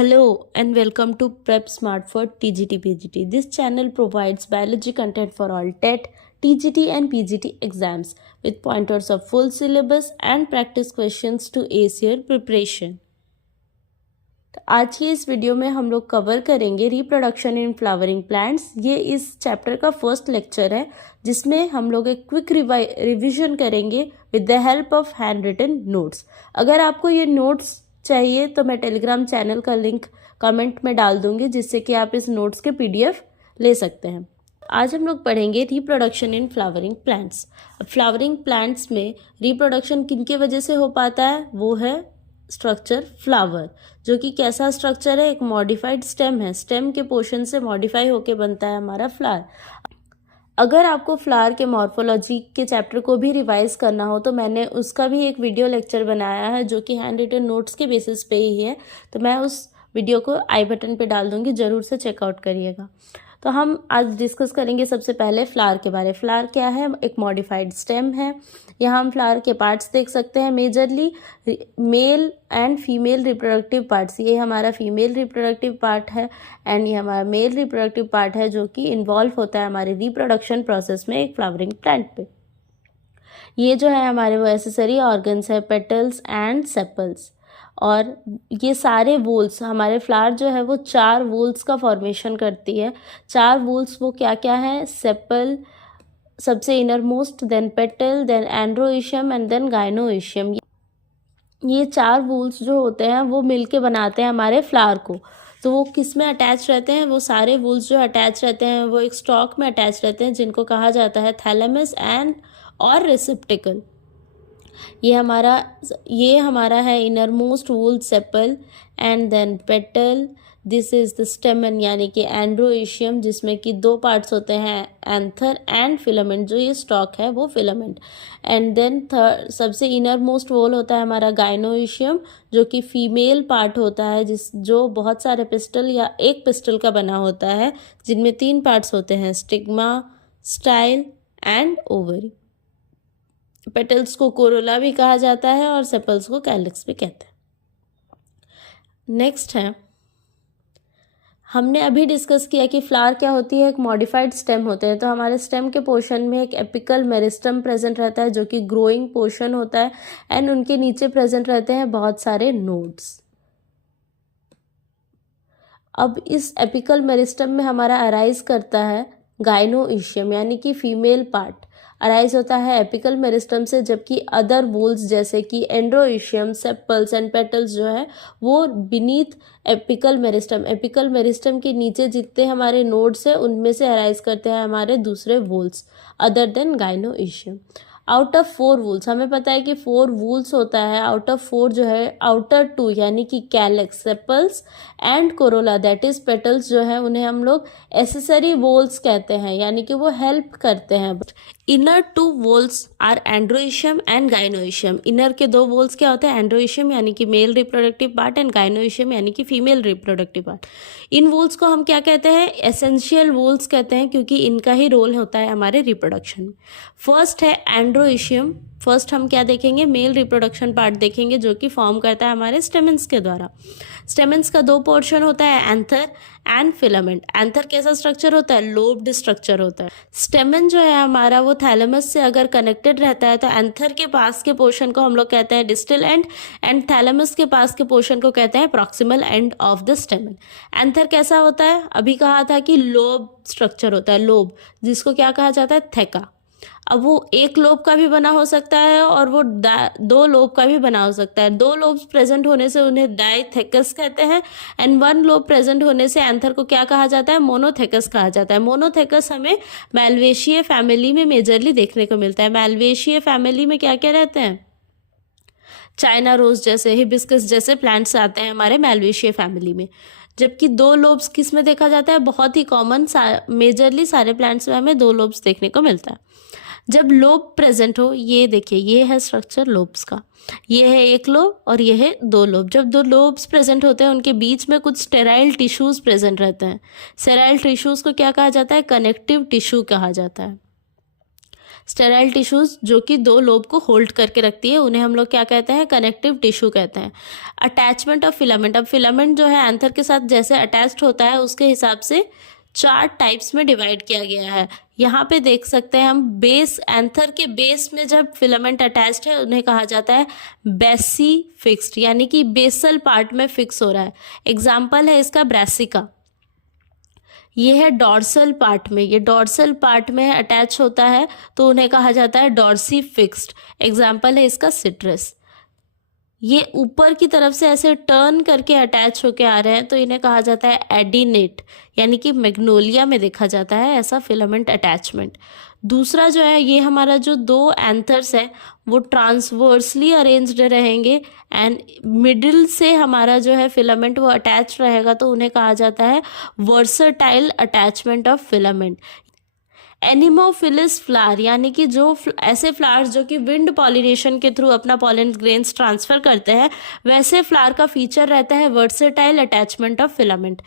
Hello and welcome to Prep Smart for TGT PGT. This channel provides biology content for all TET, TGT and PGT exams with pointers of full syllabus and practice questions to ace your preparation. तो आज की इस video में हम लोग cover करेंगे reproduction in flowering plants. ये इस चैप्टर का फर्स्ट लेक्चर है जिसमें हम लोग एक क्विक रिवीजन करेंगे with the help of handwritten notes. अगर आपको ये नोट्स चाहिए तो मैं टेलीग्राम चैनल का लिंक कमेंट में डाल दूंगी जिससे कि आप इस नोट्स के पीडीएफ ले सकते हैं। आज हम लोग पढ़ेंगे रिप्रोडक्शन इन फ्लावरिंग प्लांट्स। अब फ्लावरिंग प्लांट्स में रिप्रोडक्शन किनके वजह से हो पाता है, वो है स्ट्रक्चर फ्लावर, जो कि कैसा स्ट्रक्चर है, एक मॉडिफाइड स्टेम है। स्टेम के पोर्शन से मॉडिफाई होके बनता है हमारा फ्लावर। अगर आपको फ्लावर के मॉर्फोलॉजी के चैप्टर को भी रिवाइज करना हो तो मैंने उसका भी एक वीडियो लेक्चर बनाया है जो कि हैंड रिटन नोट्स के बेसिस पे ही है, तो मैं उस वीडियो को आई बटन पे डाल दूंगी, ज़रूर से चेकआउट करिएगा। तो हम आज डिस्कस करेंगे सबसे पहले फ्लावर के बारे में। फ्लावर क्या है, एक मॉडिफाइड स्टेम है। यहाँ हम फ्लावर के पार्ट्स देख सकते हैं, majorly male and female reproductive parts. ये हमारा फीमेल रिप्रोडक्टिव पार्ट है एंड ये हमारा मेल रिप्रोडक्टिव पार्ट है जो कि इन्वॉल्व होता है हमारे रिप्रोडक्शन प्रोसेस में एक फ्लावरिंग प्लांट पे। ये जो है हमारे वो एसेसरी ऑर्गन्स है, पेटल्स एंड सेपल्स। और ये सारे वूल्स, हमारे फ्लावर जो है वो 4 वूल्स का फॉर्मेशन करती है। 4 वूल्स वो क्या क्या है, सेपल सबसे inner most, then petal, then androecium and then gynoecium. ये 4 वूल्स जो होते हैं वो मिलके बनाते हैं हमारे फ्लावर को। तो वो किस में अटैच रहते हैं, वो सारे वूल्स जो अटैच रहते हैं वो एक स्टॉक में अटैच रहते हैं जिनको कहा जाता है थैलेमस एंड और रिसेप्टिकल। ये हमारा है innermost whorl sepal and then petal. This is the stamen यानी कि एंड्रोइशियम, जिसमें कि 2 पार्ट्स होते हैं, एंथर एंड फिलामेंट। जो ये स्टॉक है वो फिलामेंट। एंड देन सबसे इनर मोस्ट वॉल होता है हमारा गाइनोइशियम, जो कि फीमेल पार्ट होता है जो बहुत सारे पिस्टल या एक पिस्टल का बना होता है, जिनमें 3 पार्ट्स होते हैं, stigma, style and ovary. Petals को कोरोला भी कहा जाता है और सेपल्स को कैलिक्स भी कहते हैं। नेक्स्ट है, हमने अभी डिस्कस किया कि फ्लावर क्या होती है, एक मॉडिफाइड स्टेम होते हैं। तो हमारे स्टेम के पोर्शन में एक एपिकल मेरिस्टम प्रेजेंट रहता है जो कि ग्रोइंग पोर्शन होता है एंड उनके नीचे प्रेजेंट रहते हैं बहुत सारे नोड्स। अब इस एपिकल मेरिस्टम में हमारा अराइज करता है गाइनोइशियम यानी कि फीमेल पार्ट अराइज होता है एपिकल मेरिस्टम से, जबकि अदर वूल्स जैसे कि एंड्रोइशियम, सेपल्स एंड पेटल्स जो है वो बीनीथ एपिकल मेरिस्टम के नीचे जितने हमारे नोड्स हैं उनमें से अराइज करते हैं हमारे दूसरे whorls other than gynoecium. Out of 4 whorls, हमें पता है कि 4 वूल्स होता है, आउट ऑफ 4 जो है आउटर 2 यानी कि calyx, sepals and Corolla that is petals जो है उन्हें हम लोग एसेसरी वोल्स कहते हैं, यानी कि वो हेल्प करते हैं। Inner 2 whorls are androecium and gynoecium. Inner के 2 वोल्स क्या होते हैं, एंड्रोइशियम यानी कि male reproductive part and gynoecium यानी कि फीमेल रिप्रोडक्टिव पार्ट। इन वोल्स को हम क्या कहते हैं, एसेंशियल वोल्स कहते हैं, क्योंकि इनका ही रोल होता है हमारे रिप्रोडक्शन में। फर्स्ट है एंड्रोइशियम। फर्स्ट हम क्या देखेंगे, मेल रिप्रोडक्शन पार्ट देखेंगे जो कि फॉर्म करता है हमारे स्टेमेंस के द्वारा। स्टेमेंस का 2 पोर्शन होता है, एंथर एंड फिलामेंट। एंथर कैसा स्ट्रक्चर होता है, लोब्ड स्ट्रक्चर होता है। स्टेमन जो है हमारा वो थैलेमस से अगर कनेक्टेड रहता है तो एंथर के पास के पोर्शन को हम लोग कहते हैं डिस्टल एंड थैलेमस के पास के पोर्शन को कहते हैं proximal end of the स्टेमन। Anther कैसा होता है, अभी कहा था कि लोब स्ट्रक्चर होता है, लोब, जिसको क्या कहा जाता है, थेका। अब वो एक लोब का भी बना हो सकता है और वो 2 लोब का भी बना हो सकता है। 2 लोब्स प्रेजेंट होने से उन्हें डाइथेकस कहते हैं एंड 1 लोब प्रेजेंट होने से एंथर को क्या कहा जाता है, मोनोथेकस कहा जाता है। मोनोथेकस हमें मैल्वेशिया फैमिली में मेजरली देखने को मिलता है। मैल्वेशिया फैमिली में क्या क्या रहते हैं, चाइना रोज जैसे, हिबिस्कस जैसे प्लांट्स आते हैं हमारे मैल्वेशिया फैमिली में। जबकि 2 लोब्स किस में देखा जाता है, बहुत ही कॉमन, मेजरली सारे प्लांट्स में हमें 2 लोब्स देखने को मिलता है। जब लोब प्रेजेंट हो, ये देखिए ये है स्ट्रक्चर लोब्स का, ये है 1 लोब और ये है 2 लोब। जब 2 लोब्स प्रेजेंट होते हैं उनके बीच में कुछ स्टेराइल टिश्यूज प्रेजेंट रहते हैं। स्टेराइल टिश्यूज को क्या कहा जाता है, कनेक्टिव टिश्यू कहा जाता है। स्टेराइल टिश्यूज जो कि दो लोब को होल्ड करके रखती है, उन्हें हम लोग क्या कहते हैं, कनेक्टिव टिश्यू कहते हैं। अटैचमेंट ऑफ फिलामेंट, अब फिलामेंट जो है एंथर के साथ जैसे अटैच्ड होता है उसके हिसाब से 4 टाइप्स में डिवाइड किया गया है। यहाँ पे देख सकते हैं हम, बेस, एंथर के बेस में जब फिलामेंट अटैच्ड है उन्हें कहा जाता है बेसी फिक्स्ड, यानी कि बेसल पार्ट में फिक्स हो रहा है। एग्जाम्पल है इसका ब्रासिका, ये है डॉर्सल पार्ट में, ये डॉर्सल पार्ट में अटैच होता है तो उन्हें कहा जाता है डॉर्सी फिक्स्ड। एग्जाम्पल है इसका सिट्रस, ये ऊपर की तरफ से ऐसे टर्न करके अटैच होके आ रहे हैं तो इन्हें कहा जाता है एडिनेट, यानी कि मैग्नोलिया में देखा जाता है ऐसा फिलामेंट अटैचमेंट। दूसरा जो है, ये हमारा जो 2 एंथर्स है वो ट्रांसवर्सली अरेंज्ड रहेंगे एंड मिडिल से हमारा जो है फिलामेंट वो अटैच रहेगा तो उन्हें कहा जाता है versatile attachment of filament. Anemophilous flower, यानी कि जो ऐसे फ्लावर्स जो कि विंड पॉलिनेशन के थ्रू अपना पॉलन ग्रेन्स ट्रांसफर करते हैं, वैसे फ्लावर का फीचर रहता है वर्सेटाइल अटैचमेंट ऑफ फिलामेंट,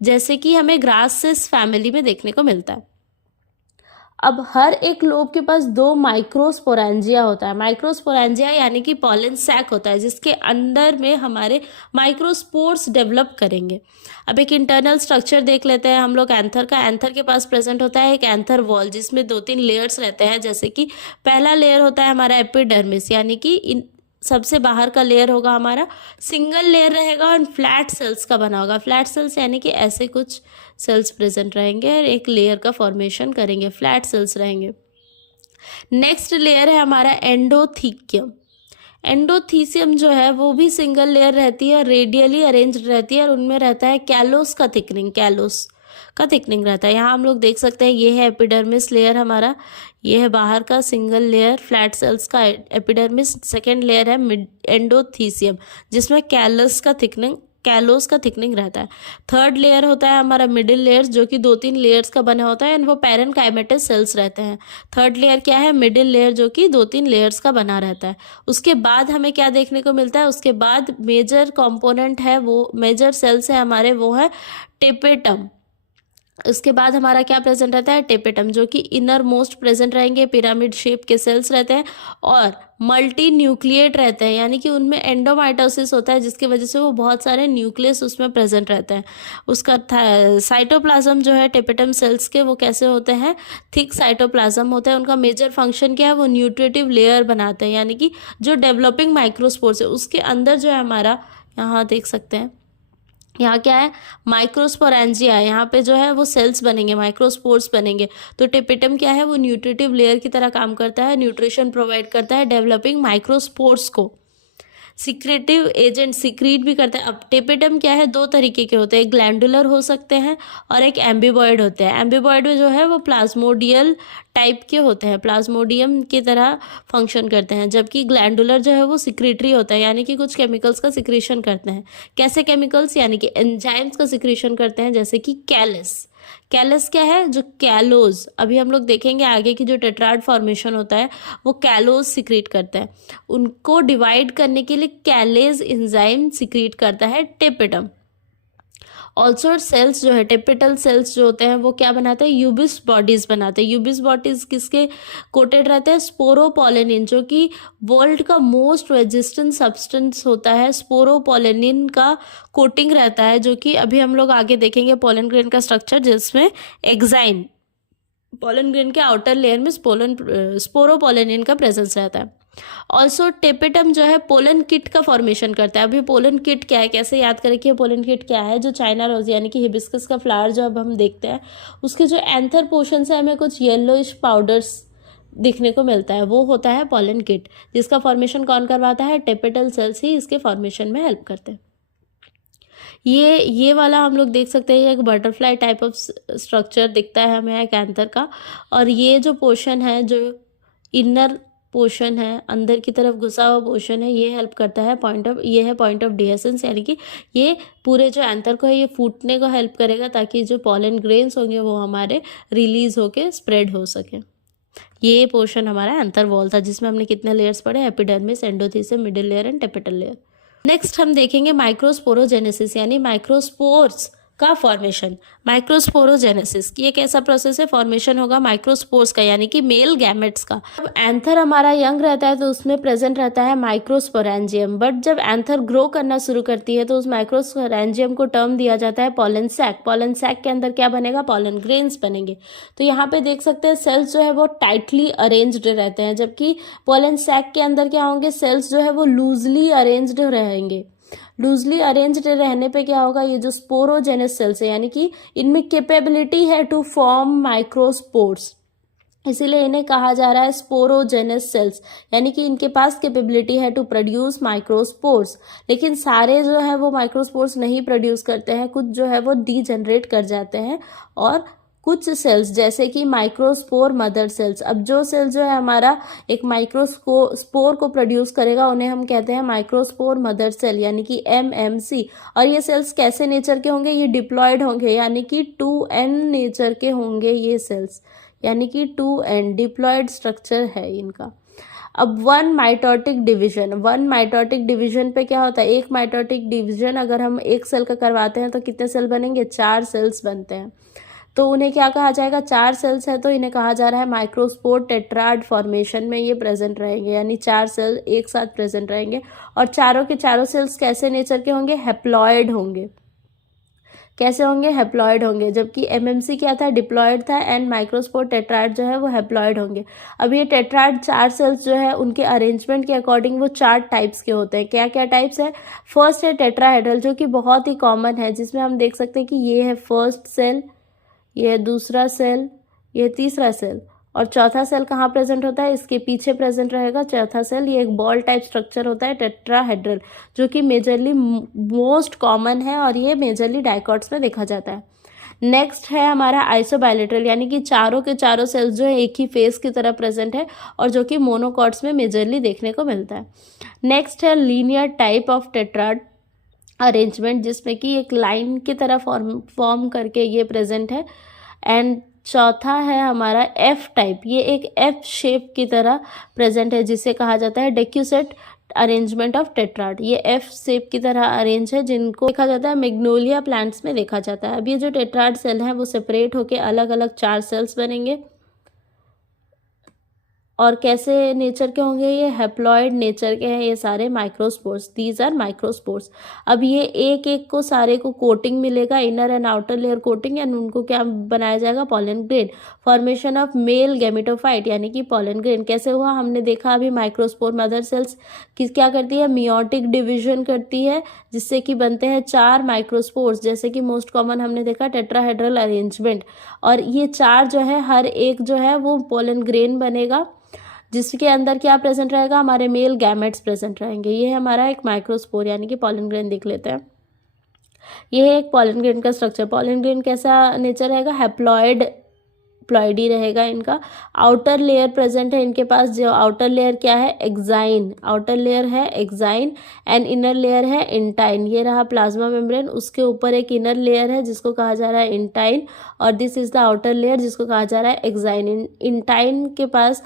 जैसे कि हमें ग्रासेस फैमिली में देखने को मिलता है। अब हर एक लोब के पास 2 माइक्रोस्पोरेंजिया होता है। माइक्रोस्पोरेंजिया यानी कि पॉलन सैक होता है जिसके अंदर में हमारे माइक्रोस्पोर्स डेवलप करेंगे। अब एक इंटरनल स्ट्रक्चर देख लेते हैं हम लोग एंथर का। एंथर के पास प्रेजेंट होता है एक एंथर वॉल जिसमें 2-3 लेयर्स रहते हैं, जैसे कि पहला लेयर होता है हमारा एपिडर्मिस, यानी कि सबसे बाहर का लेयर होगा हमारा, सिंगल लेयर रहेगा और फ्लैट सेल्स का बना होगा। फ्लैट सेल्स यानी कि ऐसे कुछ सेल्स प्रेजेंट रहेंगे और एक लेयर का फॉर्मेशन करेंगे, फ्लैट सेल्स रहेंगे। नेक्स्ट लेयर है हमारा एंडोथीकियम। एंडोथीसियम जो है वो भी सिंगल लेयर रहती है और रेडियली अरेंज्ड रहती है और उनमें रहता है कैलोस का थिकनिंग, कैलोस का थिकनिंग रहता है। यहाँ हम लोग देख सकते हैं ये है एपिडर्मिस लेयर हमारा, ये है बाहर का सिंगल लेयर फ्लैट सेल्स का एपिडर्मिस। सेकेंड लेयर है एंडोथीसियम जिसमें कैलोस का थिकनिंग रहता है। थर्ड लेयर होता है हमारा मिडिल लेयर्स जो कि 2-3 लेयर्स का बना होता है एंड वो पैरेनकाइमेटस सेल्स रहते हैं। थर्ड लेयर क्या है, मिडिल लेयर जो कि 2-3 लेयर्स का बना रहता है। उसके बाद हमें क्या देखने को मिलता है, उसके बाद मेजर कंपोनेंट है, वो मेजर सेल्स है हमारे, वो है टेपेटम। उसके बाद हमारा क्या प्रेजेंट रहता है, टेपेटम, जो कि इनर मोस्ट प्रेजेंट रहेंगे, पिरामिड शेप के सेल्स रहते हैं और मल्टी न्यूक्लिएट रहते हैं, यानी कि उनमें एंडोमाइटोसिस होता है जिसकी वजह से वो बहुत सारे न्यूक्लियस उसमें प्रेजेंट रहते हैं। उसका साइटोप्लाज्म जो है टेपेटम सेल्स के, वो कैसे होते हैं, थिक साइटोप्लाज्म होता है। उनका मेजर फंक्शन क्या है, वो न्यूट्रिटिव लेयर बनाते हैं, यानी कि जो डेवलपिंग माइक्रोस्पोर्स है उसके अंदर जो है हमारा, यहाँ देख सकते हैं यहाँ क्या है, माइक्रोस्पोरेंजिया है, यहाँ पे जो है वो सेल्स बनेंगे, माइक्रोस्पोर्स बनेंगे। तो टेपेटम क्या है, वो न्यूट्रिटिव लेयर की तरह काम करता है, न्यूट्रिशन प्रोवाइड करता है डेवलपिंग माइक्रोस्पोर्स को। सिक्रेटिव एजेंट सिक्रीट भी करते हैं। अब टेपेटम क्या है, 2 तरीके के होते हैं, एक ग्लैंडुलर हो सकते हैं और एक एम्बीबॉयड होते हैं। एम्बीबॉयड में जो है वो प्लाज्मोडियल टाइप के होते हैं, प्लाज्मोडियम की तरह फंक्शन करते हैं, जबकि ग्लैंडुलर जो है वो सिक्रेटरी होता है, यानी कि कुछ केमिकल्स का सिक्रेशन करते हैं। कैसे केमिकल्स, यानी कि एंजाइम्स का सिक्रेशन करते हैं, जैसे कि कैलस। कैलस क्या है, जो कैलोज, अभी हम लोग देखेंगे आगे की जो टेट्राड फॉर्मेशन होता है वो कैलोज सिक्रीट करता है, उनको डिवाइड करने के लिए कैलेज एंजाइम सिक्रीट करता है टेपेटम। ऑल्सो सेल्स जो है, टेपिटल सेल्स जो होते हैं वो क्या बनाते हैं, यूबिस बॉडीज बनाते हैं। यूबिस बॉडीज किसके कोटेड रहते हैं, स्पोरोपोलेनिन, जो कि वर्ल्ड का मोस्ट रेजिस्टेंट सब्सटेंस होता है। स्पोरोपोलेनिन का कोटिंग रहता है, जो कि अभी हम लोग आगे देखेंगे पोलन ग्रेन का स्ट्रक्चर, जिसमें एक्साइन, पोलन ग्रेन के आउटर लेयर में स्पोरोपोलेनिन का प्रेजेंस रहता है। ऑल्सो टेपेटम जो है पोलन किट का फॉर्मेशन करता है। अभी पोलन किट क्या है, कैसे याद करें कि पोलन किट क्या है, जो चाइना रोज यानी कि हिबिस्कस का फ्लावर जो अब हम देखते हैं उसके जो एंथर पोर्शन से हमें कुछ येलोइश पाउडर्स दिखने को मिलता है, वो होता है पोलन किट, जिसका फॉर्मेशन कौन करवाता है, टेपेटल सेल्स ही इसके फॉर्मेशन में हेल्प करते हैं। ये वाला हम लोग देख सकते हैं, एक बटरफ्लाई टाइप ऑफ स्ट्रक्चर दिखता है हमें एक एंथर का, और ये जो पोर्शन है, जो इनर पोर्शन है, अंदर की तरफ घुसा हुआ पोर्शन है, ये हेल्प करता है ये है पॉइंट ऑफ डिहेसेंस, यानी कि ये पूरे जो एंथर को है ये फूटने को हेल्प करेगा ताकि जो पॉलन ग्रेन्स होंगे वो हमारे रिलीज होके स्प्रेड हो सके। ये पोर्शन हमारा एंथर वॉल था जिसमें हमने कितने लेयर्स पढ़े, epidermis, endothecium, middle layer and tapetal layer. Next हम देखेंगे माइक्रोस्पोरोजेनेसिस, यानी माइक्रोस्पोर्स का फॉर्मेशन, माइक्रोस्पोरोजेनेसिस, ये एक ऐसा प्रोसेस है, फॉर्मेशन होगा माइक्रोस्पोर्स का यानी कि मेल गैमेट्स का। जब एंथर हमारा यंग रहता है तो उसमें प्रेजेंट रहता है माइक्रोस्पोरेंजियम, बट जब एंथर ग्रो करना शुरू करती है तो उस माइक्रोस्पोरेंजियम को टर्म दिया जाता है पॉलन सैक। पॉलन सैक के अंदर क्या बनेगा, पॉलन ग्रेन्स बनेंगे। तो यहाँ पे देख सकते हैं सेल्स जो है वो टाइटली अरेंज्ड रहते हैं, जबकि पॉलन सैक के अंदर क्या होंगे, सेल्स जो है वो लूजली अरेंज्ड रहेंगे। लूजली अरेंज्ड रहने पे क्या होगा, ये जो स्पोरोजेनस सेल्स है यानी कि इनमें कैपेबिलिटी है टू फॉर्म माइक्रोस्पोर्स, इसीलिए इन्हें कहा जा रहा है स्पोरोजेनस सेल्स, यानी कि इनके पास कैपेबिलिटी है टू प्रोड्यूस माइक्रोस्पोर्स। लेकिन सारे जो है वो माइक्रोस्पोर्स नहीं प्रोड्यूस करते हैं, कुछ जो है वो डीजनरेट कर जाते हैं, और कुछ सेल्स जैसे कि माइक्रोस्पोर मदर सेल्स, अब जो सेल जो है हमारा एक माइक्रोस्पोर को प्रोड्यूस करेगा उन्हें हम कहते हैं माइक्रोस्पोर मदर सेल यानी कि MMC। और ये सेल्स कैसे नेचर के होंगे, ये डिप्लॉयड होंगे यानी कि 2N नेचर के होंगे ये सेल्स, यानी कि 2N डिप्लॉयड स्ट्रक्चर है इनका। अब वन माइटोटिक डिवीजन पे क्या होता है, एक माइटोटिक डिवीजन अगर हम एक सेल का करवाते हैं तो कितने सेल बनेंगे, 4 सेल्स बनते हैं। तो उन्हें क्या कहा जाएगा, 4 सेल्स है तो इन्हें कहा जा रहा है माइक्रोस्पोर टेट्राड फॉर्मेशन में ये प्रेजेंट रहेंगे, यानी 4 सेल एक साथ प्रेजेंट रहेंगे। और चारों के चारों सेल्स कैसे नेचर के होंगे, हैप्लॉयड होंगे। कैसे होंगे, हैप्लॉयड होंगे, जबकि MMC क्या था, डिप्लॉयड था, एंड माइक्रोस्पोर टेट्राड जो है वो हैप्लॉयड होंगे। अब ये टेट्राड 4 सेल्स जो है उनके अरेंजमेंट के अकॉर्डिंग वो 4 टाइप्स के होते हैं। क्या क्या टाइप्स है, फर्स्ट है टेट्राहेड्रल जो कि बहुत ही कॉमन है, जिसमें हम देख सकते हैं कि ये है फर्स्ट सेल, ये है दूसरा सेल, ये तीसरा सेल, और चौथा सेल कहाँ प्रेजेंट होता है, इसके पीछे प्रेजेंट रहेगा चौथा सेल। ये एक बॉल टाइप स्ट्रक्चर होता है टेट्राहेड्रल, जो कि मेजरली मोस्ट कॉमन है और ये मेजरली डाइकॉट्स में देखा जाता है। नेक्स्ट है हमारा आइसोबायलेटरल, यानी कि चारों के चारों सेल्स जो है एक ही फेस की तरह प्रेजेंट है और जो कि मोनोकॉट्स में मेजरली देखने को मिलता है। नेक्स्ट है linear type of tetrad arrangement, जिसमें कि एक लाइन की तरह फॉर्म करके ये प्रेजेंट है। एंड चौथा है हमारा F टाइप, ये एक F शेप की तरह प्रेजेंट है, जिसे कहा जाता है डेक्यूसेट अरेंजमेंट ऑफ टेट्राड। ये F शेप की तरह अरेंज है, जिनको देखा जाता है मैग्नोलिया प्लांट्स में देखा जाता है। अब ये जो टेट्राड सेल है वो सेपरेट होके अलग अलग 4 सेल्स बनेंगे, और कैसे नेचर के होंगे, ये हैप्लॉयड नेचर के हैं ये सारे माइक्रोस्पोर्स, दीज आर माइक्रोस्पोर्स। अब ये एक एक को सारे को कोटिंग मिलेगा, inner and outer layer coating, and उनको क्या बनाया जाएगा, pollen grain, formation of male gametophyte यानी कि पॉलन ग्रेन। कैसे हुआ, हमने देखा अभी माइक्रोस्पोर मदर सेल्स क्या करती है, मियोटिक डिविजन करती है, जिससे कि बनते हैं 4 माइक्रोस्पोर्स, जैसे कि मोस्ट कॉमन हमने देखा टेट्राहेड्रल अरेंजमेंट। और ये 4 जो है हर एक जो है वो पॉलन ग्रेन बनेगा, जिसके अंदर क्या प्रेजेंट रहेगा, हमारे मेल गैमेट्स प्रेजेंट रहेंगे। ये हमारा एक माइक्रोस्पोर यानी कि पॉलन ग्रेन देख लेते हैं। ये है एक पॉलन ग्रेन का स्ट्रक्चर। पॉलन ग्रेन कैसा नेचर रहेगा, हैप्लॉयड प्लॉइडी रहेगा इनका। आउटर लेयर प्रेजेंट है इनके पास, जो आउटर लेयर क्या है, एक्साइन, आउटर लेयर है एक्साइन, एंड इनर लेयर है इंटाइन। ये रहा प्लाज्मा मेम्ब्रेन, उसके ऊपर एक इनर लेयर है जिसको कहा जा रहा है इंटाइन, और this is the outer layer जिसको कहा जा रहा है एक्साइन। इंटाइन के पास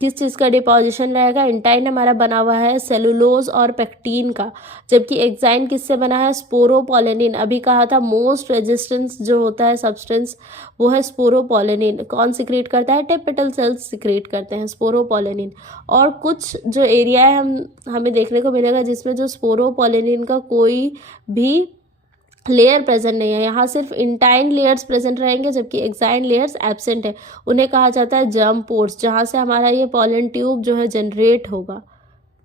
किस चीज़ का डिपोजिशन रहेगा, इंटाइन हमारा बना हुआ है सेलुलोज और पेक्टीन का, जबकि एक्साइन किससे बना है, स्पोरोपोलेनिन। अभी कहा था मोस्ट रेजिस्टेंस जो होता है सब्सटेंस वो है स्पोरोपोलेनिन। कौन सिक्रेट करता है, टेपिटल सेल्स सिक्रेट करते हैं स्पोरोपोलेनिन। और कुछ जो एरिया है हमें देखने को मिलेगा जिसमें जो स्पोरोपोलेनिन का कोई भी लेयर प्रेजेंट नहीं है, यहाँ सिर्फ इंटाइन लेयर्स प्रेजेंट रहेंगे, जबकि एक्साइन लेयर्स एब्सेंट है। उन्हें कहा जाता है जर्म पोर्स, जहाँ से हमारा ये पॉलन ट्यूब जो है जनरेट होगा,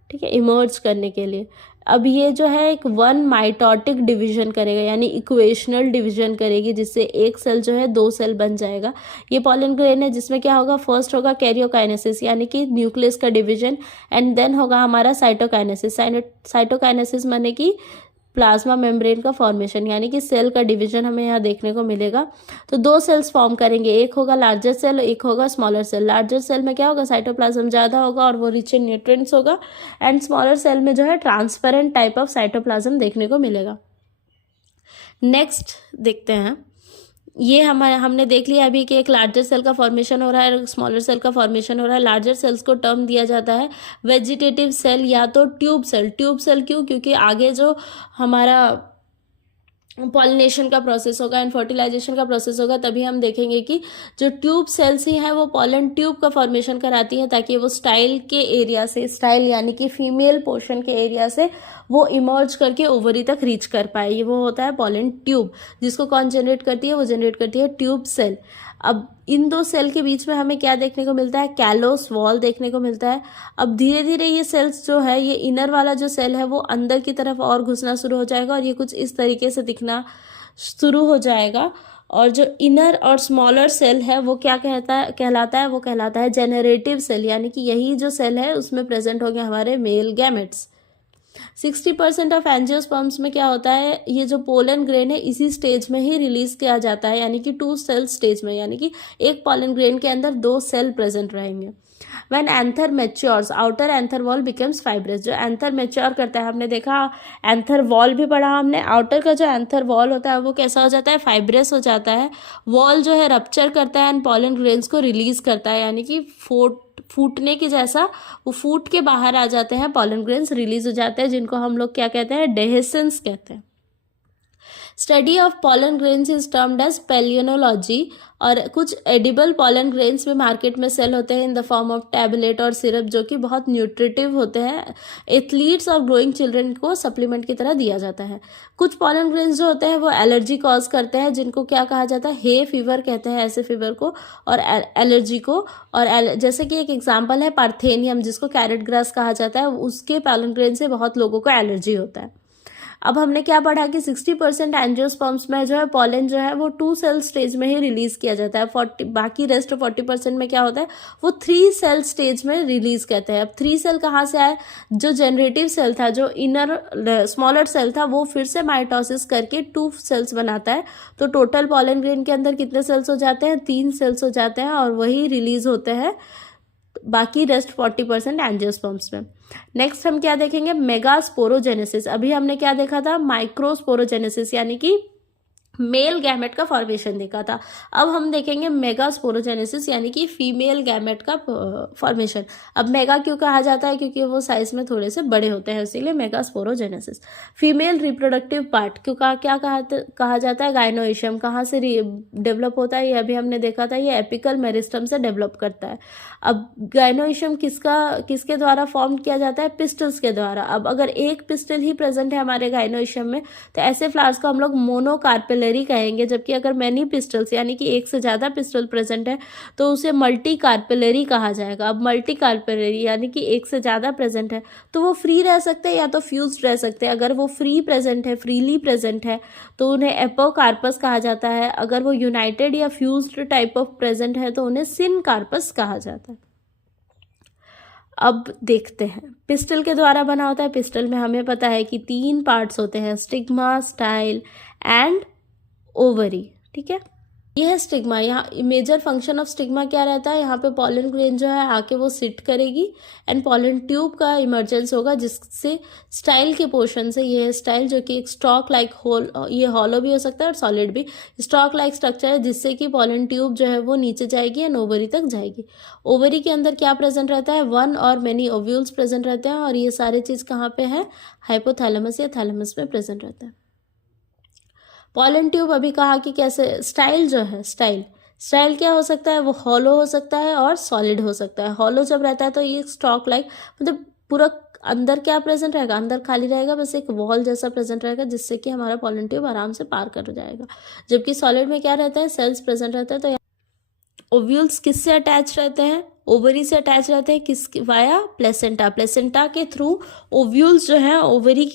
ठीक है, इमर्ज करने के लिए। अब ये जो है एक वन माइटोटिक डिवीजन करेगा, यानी इक्वेशनल डिवीजन करेगी, जिससे एक सेल जो है 2 सेल बन जाएगा। ये पॉलन ग्रेन है जिसमें क्या होगा, फर्स्ट होगा कैरियोकाइनेसिस यानी कि न्यूक्लियस का डिवीजन, एंड देन होगा हमारा साइटोकाइनेसिस। साइटोकाइनेसिस माने कि प्लाज्मा मेम्ब्रेन का फॉर्मेशन, यानी कि सेल का डिवीजन हमें यहाँ देखने को मिलेगा। तो 2 सेल्स फॉर्म करेंगे, एक होगा लार्जर सेल, एक होगा स्मॉलर सेल। लार्जर सेल में क्या होगा, साइटोप्लाज्म ज़्यादा होगा और वो रिच इन न्यूट्रिएंट्स होगा, एंड स्मॉलर सेल में जो है ट्रांसपेरेंट टाइप ऑफ साइटोप्लाज्म देखने को मिलेगा। नेक्स्ट देखते हैं, ये हमने देख लिया अभी कि एक लार्जर सेल का फॉर्मेशन हो रहा है और स्मॉलर सेल का फॉर्मेशन हो रहा है। लार्जर सेल्स को टर्म दिया जाता है वेजिटेटिव सेल या तो ट्यूब सेल। ट्यूब सेल क्यों, क्योंकि आगे जो हमारा पॉलिनेशन का प्रोसेस होगा एंड फर्टिलाइजेशन का प्रोसेस होगा, तभी हम देखेंगे कि जो ट्यूब सेल्स ही हैं वो पॉलन ट्यूब का फॉर्मेशन कराती हैं, ताकि वो स्टाइल के एरिया से, स्टाइल यानी कि फीमेल पोर्शन के एरिया से वो इमर्ज करके ओवरी तक रीच कर पाए। ये वो होता है पॉलन ट्यूब, जिसको कौन जनरेट करती है? वो जनरेट करती है ट्यूब सेल। अब इन दो सेल के बीच में हमें क्या देखने को मिलता है? कैलोस वॉल देखने को मिलता है। अब धीरे धीरे ये सेल्स जो है, ये इनर वाला जो सेल है वो अंदर की तरफ और घुसना शुरू हो जाएगा और ये कुछ इस तरीके से दिखना शुरू हो जाएगा। और जो इनर और स्मॉलर सेल है वो क्या कहलाता है? वो कहलाता है जेनरेटिव सेल, यानी कि यही जो सेल है उसमें प्रेजेंट हो गए हमारे मेल गैमेट्स। 60% ऑफ एंजियोस्पर्म्स में क्या होता है? ये जो पोलन ग्रेन है इसी स्टेज में ही रिलीज किया जाता है, यानी कि 2 सेल स्टेज में, यानी कि एक पोलन ग्रेन के अंदर 2 सेल प्रेजेंट रहेंगे। When anther matures, outer anther wall becomes fibrous। जो एंथर मेच्योर करता है, हमने देखा एंथर वॉल भी पढ़ा हमने, आउटर का जो एंथर वॉल होता है वो कैसा हो जाता है? फाइब्रस हो जाता है। वॉल जो है रप्चर करता है एंड पॉलन ग्रेन्स को रिलीज करता है, यानी कि फूटने के जैसा वो फूट के बाहर आ जाते हैं, पॉलन ग्रेन्स रिलीज हो जाते हैं, जिनको हम लोग क्या कहते हैं? डेहेसेंस कहते हैं। Study of pollen grains is termed as palynology. और कुछ एडिबल पॉलन ग्रेन्स भी मार्केट में सेल होते हैं in the form of tablet और सिरप, जो कि बहुत न्यूट्रिटिव होते हैं। एथलीट्स और ग्रोइंग चिल्ड्रन को सप्लीमेंट की तरह दिया जाता है। कुछ पॉलन ग्रेन्स जो होते हैं वो एलर्जी कॉज करते हैं, जिनको क्या कहा जाता है? हे फीवर कहते हैं ऐसे फीवर को और एलर्जी को। और जैसे कि एक एग्जाम्पल है पार्थेनियम, जिसको कैरेट ग्रास कहा जाता है, उसके पॉलन ग्रेन से बहुत लोगों को एलर्जी होता है। अब हमने क्या पढ़ा कि 60% एंजियोस्पर्म्स में जो है पॉलन जो है वो 2 सेल स्टेज में ही रिलीज किया जाता है। 40 बाकी रेस्ट 40% में क्या होता है? वो 3 सेल स्टेज में रिलीज कहते हैं। अब 3 सेल कहाँ से आए? जो जनरेटिव सेल था, जो इनर स्मॉलर सेल था, वो फिर से माइटोसिस करके 2 सेल्स बनाता है। तो टोटल पॉलन ग्रेन के अंदर कितने सेल्स हो जाते हैं? 3 सेल्स हो जाते हैं और वही रिलीज होते हैं बाकी रेस्ट 40% एंजियोस्पर्म्स में। नेक्स्ट हम क्या देखेंगे? मेगास्पोरोजेनेसिस। अभी हमने क्या देखा था? माइक्रोस्पोरोजेनेसिस, यानी कि मेल गैमेट का फॉर्मेशन देखा था। अब हम देखेंगे मेगास्पोरोजेनेसिस, यानी कि फीमेल गैमेट का फॉर्मेशन। अब मेगा क्यों कहा जाता है? क्योंकि वो साइज में थोड़े से बड़े होते हैं, इसीलिए मेगास्पोरोजेनेसिस। फीमेल रिप्रोडक्टिव पार्ट क्यों क्या कहा जाता है? गायनोइशियम। कहाँ से डेवलप होता है? ये अभी हमने देखा था, ये एपिकल मेरिस्टम से डेवलप करता है। अब गायनोइशियम किसके द्वारा फॉर्म किया जाता है? पिस्टल्स के द्वारा। अब अगर एक पिस्टल ही प्रेजेंट है हमारे गायनोइशियम में, तो ऐसे फ्लावर्स को हम लोग मोनोकार्पेलरी कहेंगे। जबकि अगर मैनी पिस्टल्स, यानी कि एक से ज़्यादा पिस्टल प्रेजेंट है, तो उसे मल्टी कार्पेलरी कहा जाएगा। अब मल्टी कार्पेलरी यानी कि एक से ज़्यादा प्रेजेंट है, तो वो फ्री रह सकते हैं या तो फ्यूज्ड रह सकते हैं। अगर वो फ्रीली प्रेजेंट है तो उन्हें एपोकार्पस कहा जाता है। अगर वो यूनाइटेड या फ्यूज्ड टाइप ऑफ प्रेजेंट है तो उन्हें सिनकार्पस कहा जाता है। अब देखते हैं पिस्टल के द्वारा बना होता है। पिस्टल में हमें पता है कि 3 पार्ट्स होते हैं, स्टिग्मा, स्टाइल एंड ओवरी। ठीक है, ये है स्टिग्मा। यहाँ मेजर फंक्शन ऑफ स्टिग्मा क्या रहता है? यहाँ पे पॉलन ग्रेन जो है आके वो सिट करेगी एंड पॉलन ट्यूब का इमर्जेंस होगा, जिससे स्टाइल के पोर्शन से, ये है स्टाइल जो कि एक स्टॉक लाइक होल, ये हॉलो भी हो सकता है और सॉलिड भी, स्टॉक लाइक स्ट्रक्चर है, जिससे कि पॉलन ट्यूब जो है वो नीचे जाएगी एंड ओवरी तक जाएगी। ओवरी के अंदर क्या प्रेजेंट रहता है? 1 और मेनी ओव्यूल्स प्रेजेंट रहते हैं और ये सारे चीज़ कहाँ पे है? हाइपोथैलेमस या थैलेमस में प्रेजेंट रहता है। पॉलन ट्यूब अभी कहा कि कैसे, स्टाइल जो है, स्टाइल क्या हो सकता है? वो हॉलो हो सकता है और सॉलिड हो सकता है। हॉलो जब रहता है तो ये स्टॉक लाइक, मतलब पूरा अंदर क्या प्रेजेंट रहेगा? अंदर खाली रहेगा, बस एक वॉल जैसा प्रेजेंट रहेगा, जिससे कि हमारा पॉलन ट्यूब आराम से पार कर जाएगा। जबकि सॉलिड में क्या रहता है? सेल्स प्रेजेंट रहता है। तो ओव्यूल्स किससे अटैच रहते हैं? ओवरी से अटैच रहते हैं। किस वाया? प्लेसेंटा। प्लेसेंटा के थ्रू ओव्यूल्स जो है ओवरी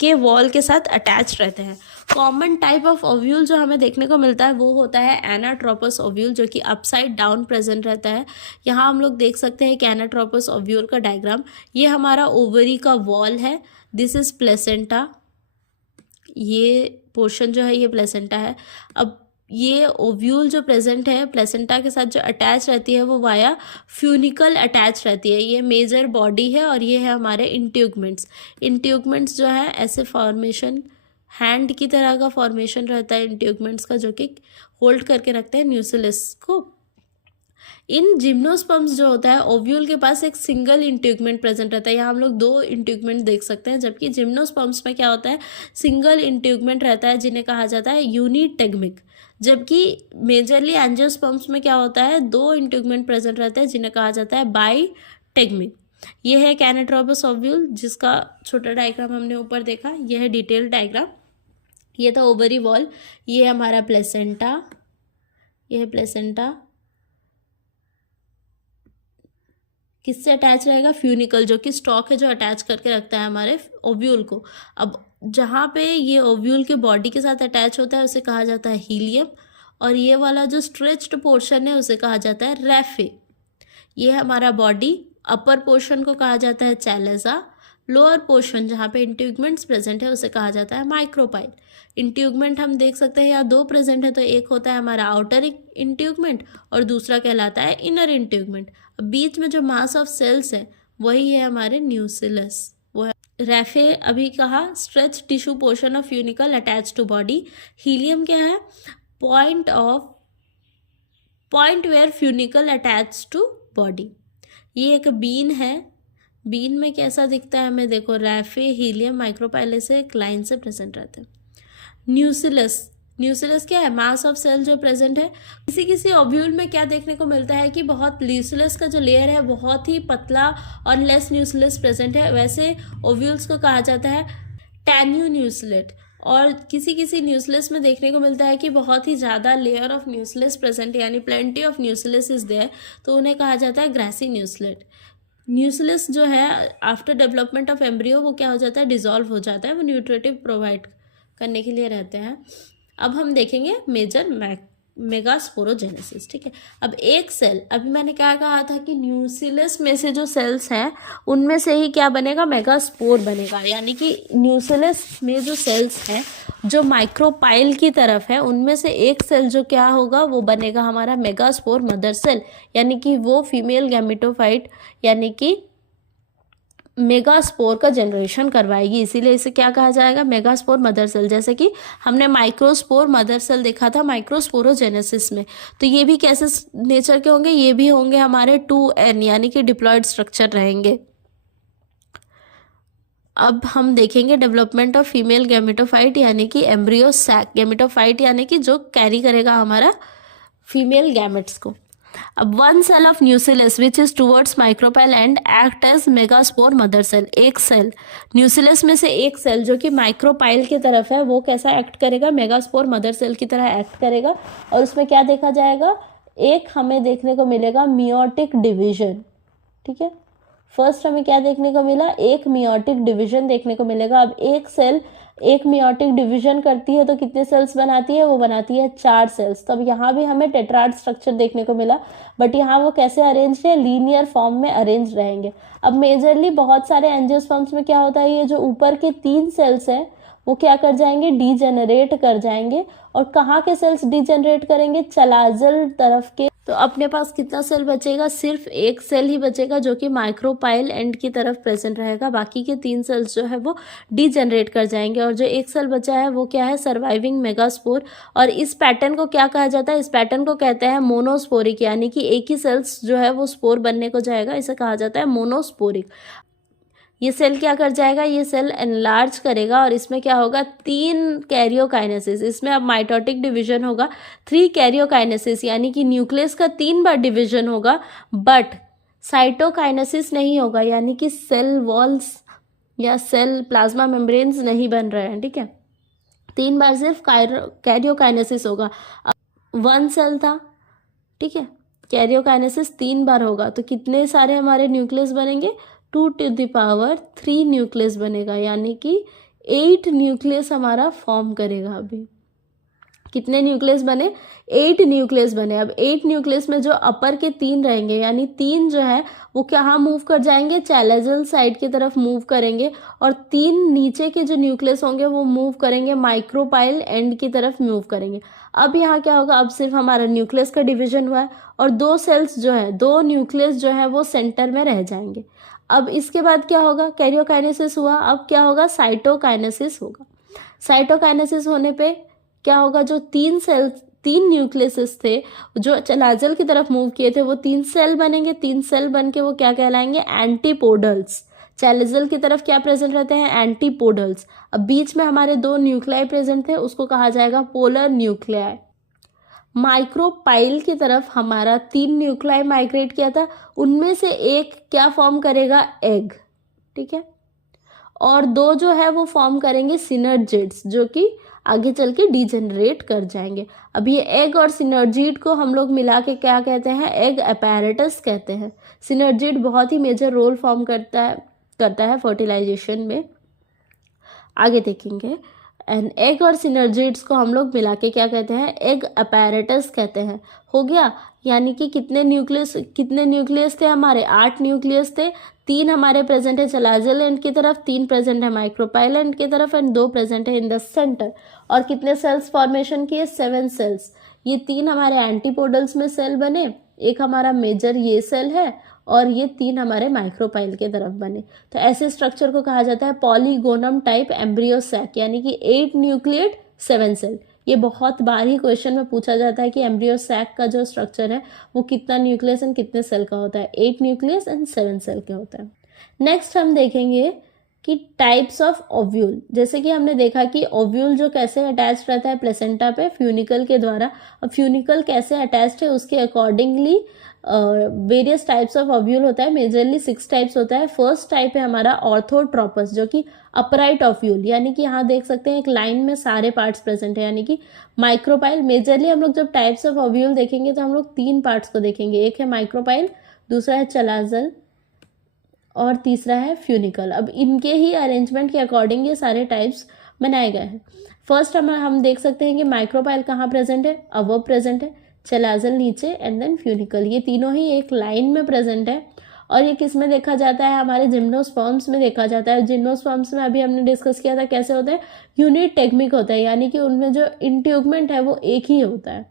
के वॉल के साथ अटैच रहते हैं। कॉमन टाइप ऑफ ओव्यूल जो हमें देखने को मिलता है वो होता है एनाट्रोपस ओव्यूल, जो कि अपसाइड डाउन प्रेजेंट रहता है। यहाँ हम लोग देख सकते हैं कि एनाट्रोपस ओव्यूल का डायग्राम, ये हमारा ओवरी का वॉल है, दिस इज प्लेसेंटा, ये पोर्शन जो है ये प्लेसेंटा है। अब ये ओव्यूल जो प्रेजेंट है प्लेसेंटा के साथ जो अटैच रहती है वो वाया फ्यूनिकल अटैच रहती है। ये मेजर बॉडी है और ये है हमारे इंट्यूगमेंट्स जो है ऐसे फॉर्मेशन, हैंड की तरह का फॉर्मेशन रहता है इंट्यूगमेंट्स का, जो कि होल्ड करके रखते हैं न्यूक्लियस को। इन जिम्नोस्पर्म्स जो होता है ओव्यूल के पास एक सिंगल इंट्यूगमेंट प्रेजेंट रहता है। यहाँ हम लोग 2 इंट्यूगमेंट देख सकते हैं, जबकि जिम्नोस्पर्म्स में क्या होता है, सिंगल इंट्यूगमेंट रहता है जिन्हें कहा जाता है यूनिटेगमिक। जबकि मेजरली एंजियोस्पर्म्स में क्या होता है, 2 इंट्यूगमेंट प्रेजेंट रहते हैं जिन्हें कहा जाता है बाईटेगमिक। ये है कैनेट्रोपस ओव्यूल, जिसका छोटा डायग्राम हमने ऊपर देखा। यह है डिटेल डायग्राम। ये था ओवरी वॉल, ये है हमारा प्लेसेंटा, यह है प्लेसेंटा। किससे अटैच रहेगा, फ्यूनिकल, जो कि स्टॉक है जो अटैच करके रखता है हमारे ओव्यूल को। अब जहाँ पे ये ओव्यूल के बॉडी के साथ अटैच होता है उसे कहा जाता है हीलियम, और ये वाला जो स्ट्रेच्ड पोर्शन है उसे कहा जाता है रैफे। ये है हमारा बॉडी। अपर पोर्शन को कहा जाता है चैलेजा। लोअर पोर्शन जहाँ पे इंट्यूगमेंट्स प्रेजेंट है उसे कहा जाता है माइक्रोपाइल। इंट्यूगमेंट हम देख सकते हैं यहाँ 2 प्रेजेंट है, तो एक होता है हमारा आउटर इंट्यूगमेंट और दूसरा कहलाता है इनर इंट्यूगमेंट। बीच में जो मास ऑफ सेल्स है वही है हमारे न्यूसिलस, वो है रैफे। अभी कहा stretch tissue portion of funicle attach to body. Hilum क्या है, point where funicle attach to body. ये एक बीन है। बीन में कैसा दिखता है हमें, देखो रैफे, हीलियम, माइक्रोपाइल से एक लाइन से प्रेजेंट रहते हैं। न्यूसिलस क्या है, मास ऑफ सेल जो प्रेजेंट है। किसी किसी ओव्यूल में क्या देखने को मिलता है कि बहुत न्यूसिलस का जो लेयर है बहुत ही पतला और लेस न्यूसिलस प्रेजेंट है, वैसे ओव्यूल्स को कहा जाता है टैन्यू न्यूसिलेट। और किसी किसी न्यूसिलस में देखने को मिलता है कि बहुत ही ज़्यादा लेयर ऑफ न्यूसिलस प्रेजेंट, यानी plenty of nucellus is there, तो उन्हें कहा जाता है ग्रासी न्यूसिलेट। न्यूसिलस जो है आफ्टर डेवलपमेंट ऑफ एम्ब्रियो वो क्या हो जाता है, डिसॉल्व हो जाता है, वो न्यूट्रिटिव प्रोवाइड करने के लिए रहते हैं। अब हम देखेंगे मेजर मेगास्पोरोजेनेसिस, ठीक है। अब एक सेल, अभी मैंने क्या कहा था कि न्यूसिलस में से जो सेल्स हैं उनमें से ही क्या बनेगा, मेगास्पोर बनेगा। यानी कि न्यूसिलस में जो सेल्स हैं जो माइक्रोपाइल की तरफ है उनमें से एक सेल जो क्या होगा वो बनेगा हमारा मेगास्पोर मदर सेल, यानी कि वो फीमेल गैमेटोफाइट यानी कि मेगास्पोर का जनरेशन करवाएगी, इसीलिए इसे क्या कहा जाएगा, मेगास्पोर मदर सेल। जैसे कि हमने माइक्रोस्पोर मदर सेल देखा था माइक्रोस्पोरोजेनेसिस में, तो ये भी कैसे नेचर के होंगे, ये भी होंगे हमारे 2n यानी कि डिप्लॉयड स्ट्रक्चर रहेंगे। अब हम देखेंगे डेवलपमेंट ऑफ फीमेल गैमेटोफाइट यानी कि एम्ब्रियो सैक गैमेटोफाइट, यानी कि जो कैरी करेगा हमारा फीमेल गैमेट्स को। अब one cell of nucellus which is towards micropyle and act as megaspore mother cell. एक सेल न्यूसिलस में से एक सेल जो कि माइक्रोपाइल की तरफ है वो कैसा एक्ट करेगा, मेगास्पोर मदर सेल की तरह एक्ट करेगा। और उसमें क्या देखा जाएगा, एक हमें देखने को मिलेगा मियोटिक डिवीजन, ठीक है। फर्स्ट हमें क्या देखने को मिला, एक मियोटिक डिवीजन देखने को मिलेगा। अब एक सेल एक मियोटिक डिवीजन करती है तो कितने सेल्स बनाती है, वो बनाती है 4 सेल्स। तब यहाँ भी हमें टेट्राड स्ट्रक्चर देखने को मिला, बट यहाँ वो कैसे अरेंज है, लीनियर फॉर्म में अरेंज रहेंगे। अब मेजरली बहुत सारे एंजियोस्पर्म्स में क्या होता है, ये जो ऊपर के 3 सेल्स हैं वो क्या कर जाएंगे, डीजेनरेट कर जाएंगे। और कहाँ के सेल्स डीजेनरेट करेंगे, चलाजल तरफ के। तो अपने पास कितना सेल बचेगा, सिर्फ एक सेल ही बचेगा जो कि माइक्रोपाइल एंड की तरफ प्रेजेंट रहेगा। बाकी के 3 सेल्स जो है वो डीजेनरेट कर जाएंगे और जो एक सेल बचा है वो क्या है, सर्वाइविंग मेगास्पोर। और इस पैटर्न को क्या कहा जाता है, इस पैटर्न को कहते हैं मोनोस्पोरिक, यानी कि एक ही सेल्स जो है वो स्पोर बनने को जाएगा, इसे कहा जाता है मोनोस्पोरिक। ये सेल क्या कर जाएगा, ये सेल एनलार्ज करेगा और इसमें क्या होगा, 3 कैरियोकाइनेसिस। इसमें अब माइटोटिक डिवीजन होगा, 3 कैरियोकाइनेसिस, यानी कि न्यूक्लियस का 3 बार डिवीजन होगा, बट साइटोकाइनेसिस नहीं होगा, यानी कि सेल वॉल्स या सेल प्लाज्मा मेम्ब्रेन्स नहीं बन रहे हैं, ठीक है। 3 बार सिर्फ कैरियोकाइनेसिस होगा। 1 सेल था, ठीक है, कैरियोकाइनेसिस 3 बार होगा तो कितने सारे हमारे न्यूक्लियस बनेंगे, 2 to the power 3 न्यूक्लियस बनेगा, यानी कि 8 न्यूक्लियस हमारा फॉर्म करेगा। अभी कितने न्यूक्लियस बने, 8 न्यूक्लियस बने। अब 8 न्यूक्लियस में जो अपर के 3 रहेंगे, यानी 3 जो है वो कहाँ मूव कर जाएंगे, चैलेजल साइड की तरफ मूव करेंगे, और 3 नीचे के जो न्यूक्लियस होंगे वो मूव करेंगे माइक्रोपाइल एंड की तरफ मूव करेंगे। अब यहाँ क्या होगा, अब सिर्फ हमारा न्यूक्लियस का डिवीजन हुआ है और 2 सेल्स जो है, 2 न्यूक्लियस जो है वो सेंटर में रह जाएंगे। अब इसके बाद क्या होगा, कैरियोकाइनेसिस हुआ, अब क्या होगा, साइटोकाइनेसिस होगा। साइटोकाइनेसिस होने पे क्या होगा, जो 3 न्यूक्लियसेस थे जो चलाजल की तरफ मूव किए थे, वो 3 सेल बनेंगे। 3 सेल बन के वो क्या कहलाएंगे? एंटीपोडल्स। चलाजल की तरफ क्या प्रेजेंट रहते हैं? एंटीपोडल्स। अब बीच में हमारे 2 न्यूक्लियाई प्रेजेंट थे, उसको कहा जाएगा पोलर न्यूक्लियाई। माइक्रोपाइल की तरफ हमारा 3 न्यूक्लियाई माइग्रेट किया था, उनमें से एक क्या फॉर्म करेगा? एग, ठीक है। और 2 जो है वो फॉर्म करेंगे सिनर्जिड्स, जो कि आगे चल के डीजेनरेट कर जाएंगे। अब ये एग और सिनर्जिड को हम लोग मिला के क्या कहते हैं? एग अपैरेटस कहते हैं। सिनर्जिड बहुत ही मेजर रोल फॉर्म करता है फर्टिलाइजेशन में। आगे देखेंगे। एंड एग और सिनर्जिड्स को हम लोग मिला के क्या कहते हैं? एग अपैरेटस कहते हैं। हो गया। यानी कि कितने न्यूक्लियस थे हमारे? 8 न्यूक्लियस थे। 3 हमारे प्रेजेंट है चलाजल एंड की तरफ, 3 प्रेजेंट है माइक्रोपाइल एंड की तरफ, एंड 2 प्रेजेंट है इन द सेंटर। और कितने सेल्स फॉर्मेशन किए? 7 सेल्स। ये 3 हमारे एंटीपोडल्स में सेल बने, एक हमारा मेजर ये सेल है, और ये 3 हमारे माइक्रोपाइल के तरफ बने। तो ऐसे स्ट्रक्चर को कहा जाता है पॉलीगोनम टाइप एम्ब्रियो सैक, यानी कि 8 न्यूक्लिएट 7 सेल। ये बहुत बार ही क्वेश्चन में पूछा जाता है कि एम्ब्रियो सैक का जो स्ट्रक्चर है वो कितना न्यूक्लियस एंड कितने सेल का होता है? 8 न्यूक्लियस एंड 7 सेल के होता है। नेक्स्ट हम देखेंगे कि टाइप्स ऑफ ओव्यूल। जैसे कि हमने देखा कि ओव्यूल जो कैसे अटैच रहता है प्लेसेंटा पे? फ्यूनिकल के द्वारा। अब फ्यूनिकल कैसे अटैच्ड है उसके accordingly various types of ovule होता है। मेजरली 6 टाइप्स होता है। फर्स्ट टाइप है हमारा ऑर्थोट्रोपस, जो कि अपराइट ओव्यूल, यानी कि यहाँ देख सकते हैं एक लाइन में सारे पार्ट्स प्रेजेंट है, यानी कि माइक्रोपाइल। मेजरली हम लोग जब टाइप्स ऑफ ओव्यूल देखेंगे तो हम लोग 3 पार्ट्स को देखेंगे। एक है माइक्रोपाइल, दूसरा है चलाजल, और तीसरा है फ्यूनिकल। अब इनके ही अरेंजमेंट के अकॉर्डिंग ये सारे टाइप्स बनाए गए हैं। फर्स्ट हम देख सकते हैं कि माइक्रोपाइल कहाँ प्रेजेंट है? अबव प्रेजेंट है, चलाजल नीचे, एंड देन फ्यूनिकल। ये तीनों ही एक लाइन में प्रेजेंट है। और ये किस में देखा जाता है? हमारे जिम्नोस्पर्म्स में देखा जाता है। जिम्नोस्पर्म्स में अभी हमने डिस्कस किया था कैसे होता है? यूनिटेग्मिक होता है, यानी कि उनमें जो इंट्यूगमेंट है वो एक ही होता है।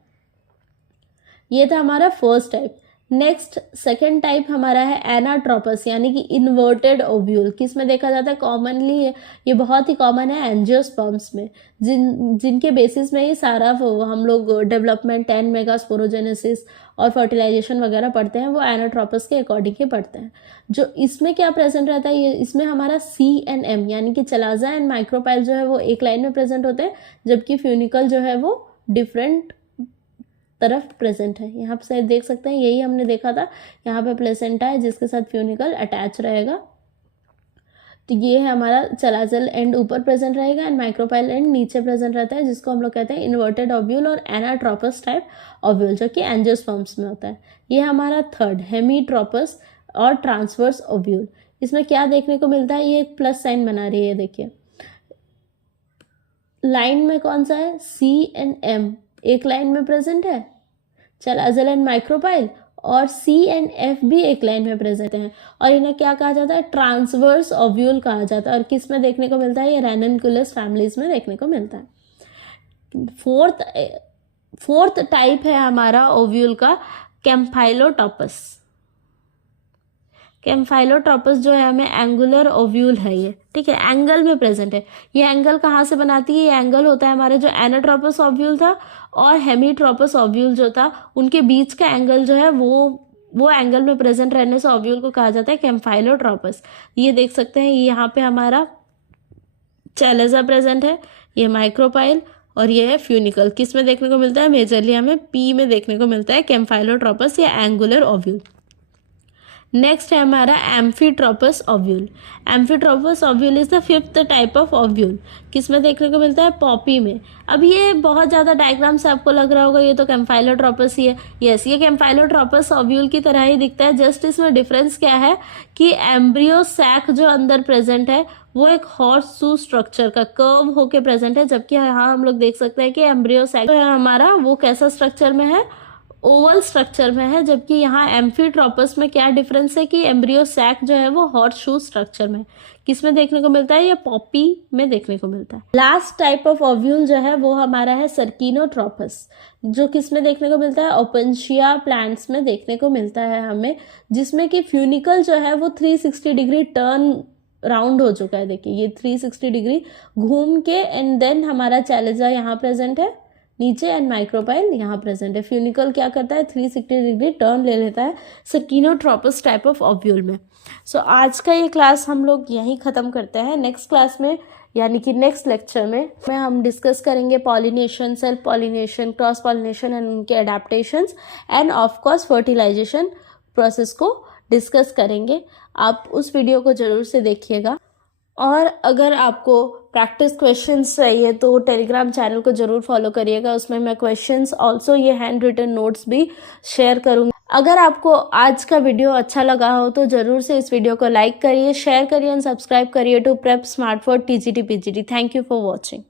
ये था हमारा first type. Next second type हमारा है एनाट्रोपस, यानी कि इन्वर्टेड ओव्यूल। किस में देखा जाता है? कॉमनली ये बहुत ही कॉमन है एंजियोस्पर्म्स में, जिनके बेसिस में ये सारा हम लोग डेवलपमेंट 10 मेगा स्पोरोजेनेसिस और फर्टिलाइजेशन वगैरह पढ़ते हैं, वो एनाट्रोपस के अकॉर्डिंग ही पढ़ते हैं। जो इसमें क्या प्रेजेंट रहता है? ये इसमें हमारा C&M, यानी कि चलाजा एंड माइक्रोपाइल जो है वो एक लाइन में प्रेजेंट होते हैं, जबकि फ्यूनिकल जो है वो डिफरेंट तरफ प्रेजेंट है। यहाँ पे देख सकते हैं, यही हमने देखा था। यहाँ पे प्लेसेंटा है जिसके साथ फ्यूनिकल अटैच रहेगा। तो ये है हमारा चलाजल एंड ऊपर प्रेजेंट रहेगा एंड माइक्रोपाइल एंड नीचे प्रेजेंट रहता है, जिसको हम लोग कहते हैं इन्वर्टेड ओव्यूल और एनाट्रोपस टाइप ओव्यूल, जो कि एंजियोस्पर्म्स में होता है। ये हमारा थर्ड हेमीट्रोपस और ट्रांसवर्स ओव्यूल। इसमें क्या देखने को मिलता है? ये एक प्लस साइन बना रही है, देखिए लाइन में कौन सा है? C&M एक लाइन में प्रेजेंट है, चलाजल एंड माइक्रोपाइल, और C&F भी एक लाइन में प्रेजेंट है। और इन्हें क्या कहा जाता है? ट्रांसवर्स ओव्यूल कहा जाता है। और किस में देखने को मिलता है? ये रैननकुलस फैमिलीज में देखने को मिलता है। फोर्थ टाइप है हमारा ओव्यूल का कैम्फाइलोटॉपस। कैम्फाइलोट्रोपस जो है हमें एंगुलर ओव्यूल है ये, ठीक है, एंगल में प्रेजेंट है। ये एंगल कहाँ से बनाती है? ये एंगल होता है हमारे जो एनाट्रोपस ओव्यूल था और हेमीट्रोपस ओव्यूल जो था, उनके बीच का एंगल जो है वो एंगल में प्रेजेंट रहने से ओव्यूल को कहा जाता है कैम्फाइलोट्रोपस। ये देख सकते हैं, यहाँ पे हमारा चैलेजा प्रेजेंट है, ये माइक्रोपाइल, और ये है फ्यूनिकल। किस में देखने को मिलता है? मेजरली हमें P में देखने को मिलता है कैम्फाइलोट्रोपस या एंगुलर ओव्यूल। नेक्स्ट है हमारा amphitropous ovule. Amphitropous ovule is the 5th type of ovule. किस में देखने को मिलता है? पॉपी में। अब ये बहुत ज़्यादा डायग्राम से आपको लग रहा होगा ये तो कैम्फाइलोट्रोपस ही है। यस, ये कैम्फाइलोट्रोपस ओव्यूल की तरह ही दिखता है, जस्ट इसमें डिफरेंस क्या है कि एम्ब्रियो सैक जो अंदर प्रेजेंट है वो एक हॉर्स शू स्ट्रक्चर का कर्व होके प्रेजेंट है, जबकि यहाँ हम लोग देख सकते हैं कि एम्ब्रियो सैक जो है हमारा वो कैसा स्ट्रक्चर में है? ओवल स्ट्रक्चर में है। जबकि यहाँ एम्फीट्रोपस में क्या डिफरेंस है कि एम्ब्रियो सैक जो है वो हॉर्स शू स्ट्रक्चर में। किस में देखने को मिलता है? ये पॉपी में देखने को मिलता है। लास्ट टाइप ऑफ ओव्यूल जो है वो हमारा है सर्किनोट्रोपस, जो किस में देखने को मिलता है? ओपेंशिया प्लांट्स में देखने को मिलता है हमें, जिसमें कि फ्यूनिकल जो है वो 360 डिग्री टर्न राउंड हो चुका है। देखिए ये 360 डिग्री घूम के, एंड देन हमारा चैलेजा यहाँ प्रेजेंट है, नीचे एंड माइक्रोपाइल यहाँ प्रेजेंट है। फ्यूनिकल क्या करता है, 360 डिग्री टर्न ले लेता है सर्किनोट्रोपस टाइप ऑफ ओव्यूल में। सो आज का ये क्लास हम लोग यहीं ख़त्म करते हैं। नेक्स्ट क्लास में यानी कि नेक्स्ट लेक्चर में हम डिस्कस करेंगे pollination, self pollination, cross pollination and उनके adaptations and of course fertilization process को डिस्कस करेंगे। आप उस वीडियो को ज़रूर से देखिएगा। और अगर आपको प्रैक्टिस क्वेश्चंस चाहिए तो टेलीग्राम चैनल को ज़रूर फॉलो करिएगा, उसमें मैं क्वेश्चंस ऑल्सो ये हैंड रिटन नोट्स भी शेयर करूँगी। अगर आपको आज का वीडियो अच्छा लगा हो तो ज़रूर से इस वीडियो को लाइक करिए, शेयर करिए एंड सब्सक्राइब करिए to prep smart for TGT PGT. Thank you for watching.